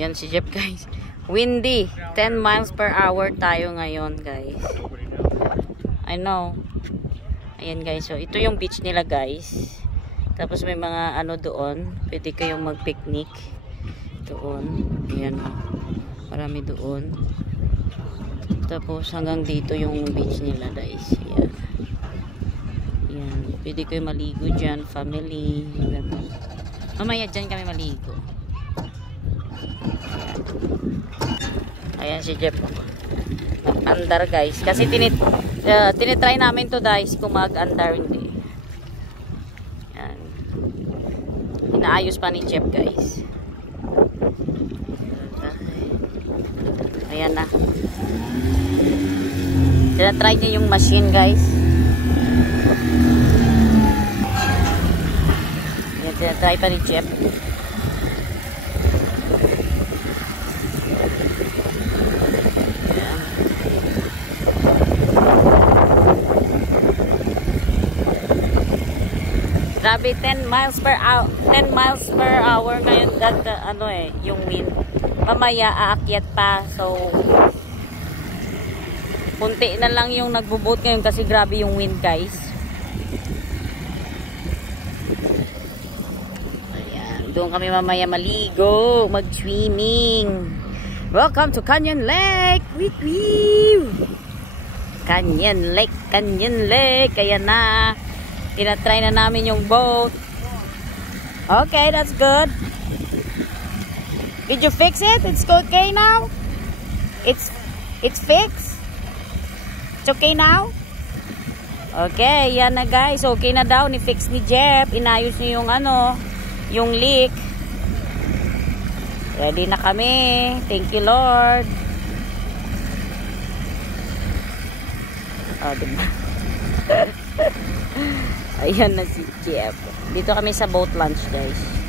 Yan si Jeff, guys. Windy. 10 miles per hour tayo ngayon, guys. I know. Ayan, guys. So, ito yung beach nila, guys. Tapos may mga ano doon. Pwede kayong mag-picnic. Doon. Ayan. Marami doon. Tapos hanggang dito yung beach nila, guys. Ayan. Ayan. Pwede kayong maligo dyan. Family. Mamaya dyan kami maligo. Ayan si Jeff. Mag-andar, guys. Kasi tinitry namin to, guys, kung mag-andar hindi. Ayan. Inaayos pa ni Jeff, guys. Ayan na. Tinatry niya yung machine, guys. Ayan, tinatry pa ni Jeff. Grabe, 10 miles per hour. 10 miles per hour ngayon yung wind. Mamaya aakyat pa. So punti na lang yung nagbo-boat ngayon kasi grabe yung wind, guys. Ayan, doon kami mamaya maligo, mag-swimming. Welcome to Canyon Lake. Canyon Lake, Canyon Lake. Ayan na. Tinatry na namin yung boat. Okay, that's good. Did you fix it? It's okay now? It's fixed? It's okay now? Okay, yan na, guys. Okay na daw. Ni-fix ni Jeff. Inayos niya yung yung leak. Ready na kami. Thank you, Lord. Oh, diba? Ayan na si Jeff. Dito kami sa boat launch, guys.